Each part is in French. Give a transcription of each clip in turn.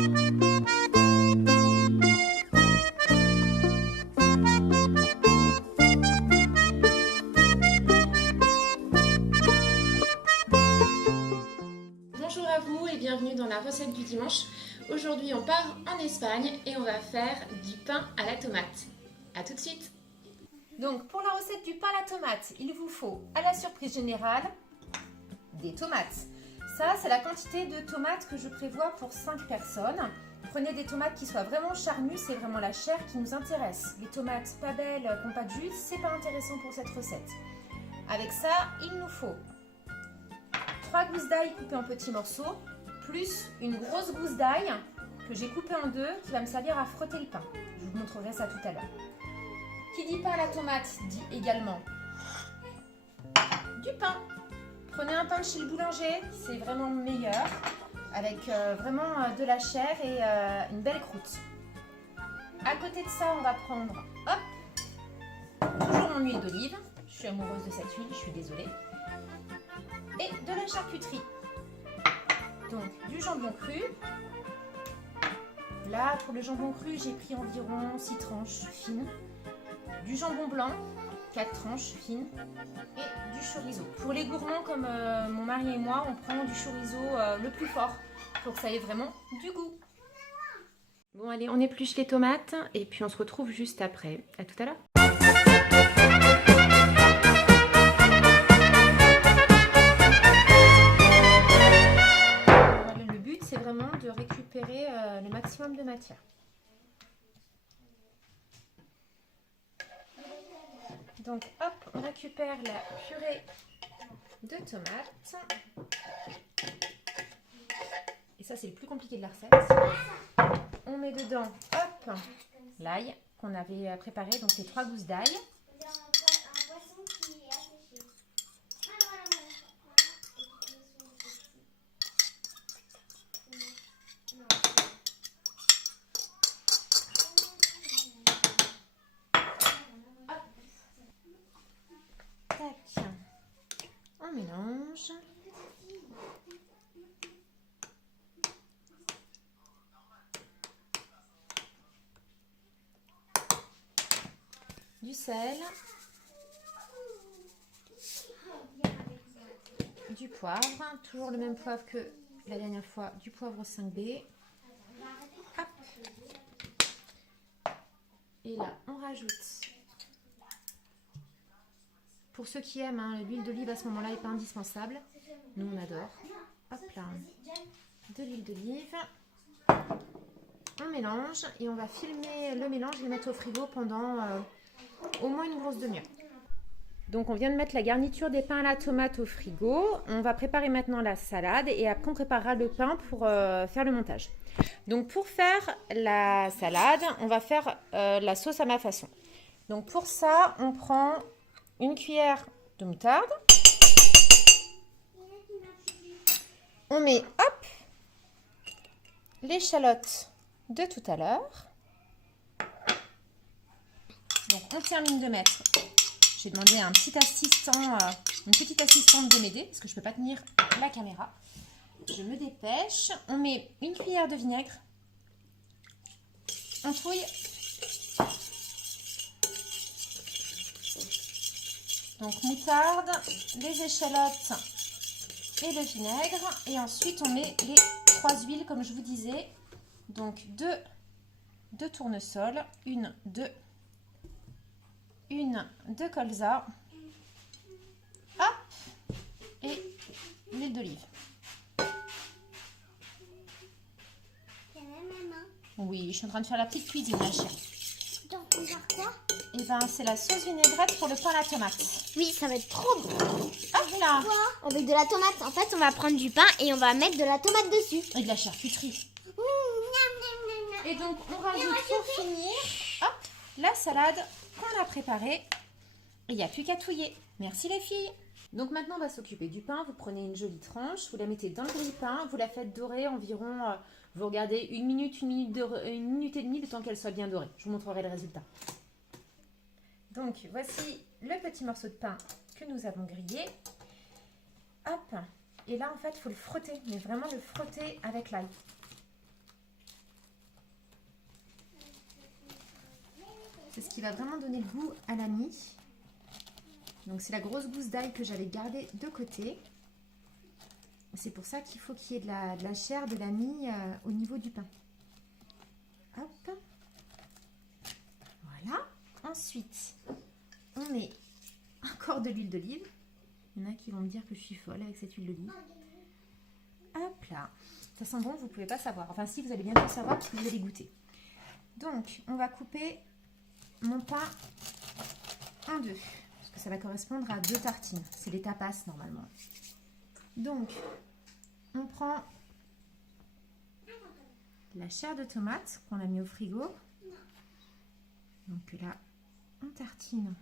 Bonjour à vous et bienvenue dans la recette du dimanche. Aujourd'hui on part en Espagne et on va faire du pain à la tomate. A tout de suite. Donc pour la recette du pain à la tomate, il vous faut à la surprise générale des tomates. Ça c'est la quantité de tomates que je prévois pour 5 personnes. Prenez des tomates qui soient vraiment charnues, c'est vraiment la chair qui nous intéresse. Les tomates pas belles, qui n'ont pas de jus, c'est pas intéressant pour cette recette. Avec ça, il nous faut 3 gousses d'ail coupées en petits morceaux, plus une grosse gousse d'ail que j'ai coupée en deux, qui va me servir à frotter le pain. Je vous montrerai ça tout à l'heure. Qui dit pain à la tomate dit également du pain. Prenez un pain de chez le boulanger, c'est vraiment meilleur, avec vraiment de la chair et une belle croûte. À côté de ça, on va prendre, hop, toujours mon huile d'olive. Je suis amoureuse de cette huile, je suis désolée. Et de la charcuterie. Donc du jambon cru. Là pour le jambon cru j'ai pris environ 6 tranches fines. Du jambon blanc, 4 tranches fines. Et du chorizo. Pour les gourmands comme mon mari et moi, on prend du chorizo le plus fort pour que ça ait vraiment du goût. Bon allez, on épluche les tomates et puis on se retrouve juste après. À tout à l'heure. C'est vraiment de récupérer le maximum de matière. Donc hop, on récupère la purée de tomates. Et ça c'est le plus compliqué de la recette. On met dedans, hop, l'ail qu'on avait préparé, donc les 3 gousses d'ail. On mélange. Du sel. Du poivre. Toujours le même poivre que la dernière fois. Du poivre 5B. Hop. Et là, on rajoute. Pour ceux qui aiment, hein, l'huile d'olive à ce moment-là n'est pas indispensable. Nous, on adore. Hop là, de l'huile d'olive. On mélange et on va filmer le mélange et le mettre au frigo pendant au moins une grosse demi-heure. Donc, on vient de mettre la garniture des pains à la tomate au frigo. On va préparer maintenant la salade et après, on préparera le pain pour faire le montage. Donc, pour faire la salade, on va faire la sauce à ma façon. Donc, pour ça, on prend une cuillère de moutarde. On met, hop, l'échalote de tout à l'heure. Donc, on termine de mettre. J'ai demandé à un petit assistant, une petite assistante de m'aider parce que je ne peux pas tenir la caméra. Je me dépêche. On met une cuillère de vinaigre. On fouille. Donc moutarde, les échalotes et le vinaigre. Et ensuite on met les 3 huiles comme je vous disais. Donc deux tournesol, une de colza. Hop, et l'huile d'olive. Oui, je suis en train de faire la petite cuisine, ma chérie. Donc on va faire quoi? Et ben c'est la sauce vinaigrette pour le pain à la tomate. Oui, ça va être trop bon. Hop là. Avec de la tomate. En fait, on va prendre du pain et on va mettre de la tomate dessus. Et de la charcuterie. Et donc on rajoute pour finir, hop, la salade qu'on a préparée. Et il n'y a plus qu'à touiller. Merci les filles. Donc maintenant on va s'occuper du pain. Vous prenez une jolie tranche, vous la mettez dans le grille-pain, vous la faites dorer environ, vous regardez une minute et demie, le temps qu'elle soit bien dorée. Je vous montrerai le résultat. Donc voici le petit morceau de pain que nous avons grillé. Hop. Et là en fait il faut le frotter, mais vraiment le frotter avec l'ail. c'est ce qui va vraiment donner le goût à la mie. Donc c'est la grosse gousse d'ail que j'avais gardée de côté. C'est pour ça qu'il faut qu'il y ait de la chair, de la mie au niveau du pain. Hop. Voilà. Ensuite, on met encore de l'huile d'olive. Il y en a qui vont me dire que je suis folle avec cette huile d'olive. Hop là. Ça sent bon, vous ne pouvez pas savoir. Enfin si, vous allez bientôt savoir parce que vous allez goûter. Donc, on va couper mon pain en deux. Parce que ça va correspondre à 2 tartines. C'est les tapas normalement. Donc, on prend la chair de tomate qu'on a mis au frigo. Donc là, on tartine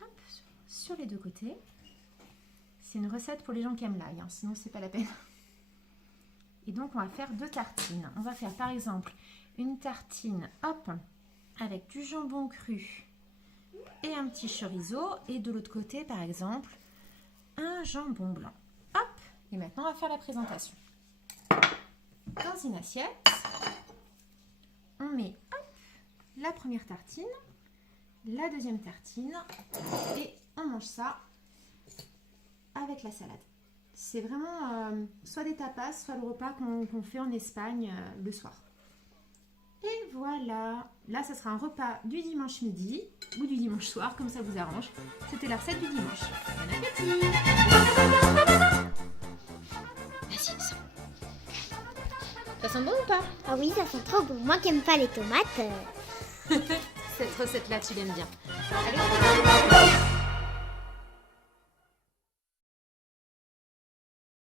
hop, sur les deux côtés. C'est une recette pour les gens qui aiment l'ail, hein, sinon c'est pas la peine. Et donc on va faire 2 tartines. On va faire par exemple une tartine hop, avec du jambon cru et un petit chorizo. Et de l'autre côté par exemple, un jambon blanc. Hop. Et maintenant on va faire la présentation. Dans une assiette, on met hop, la première tartine, la deuxième tartine et on mange ça avec la salade. C'est vraiment soit des tapas, soit le repas qu'on fait en Espagne le soir. Et voilà, là ça sera un repas du dimanche midi ou du dimanche soir, comme ça vous arrange. C'était la recette du dimanche. Bon appétit! Vas-y, sens. Ça sent bon ou pas? Ah oui, ça sent trop bon. Moi qui n'aime pas les tomates. Cette recette-là, tu l'aimes bien. Allez.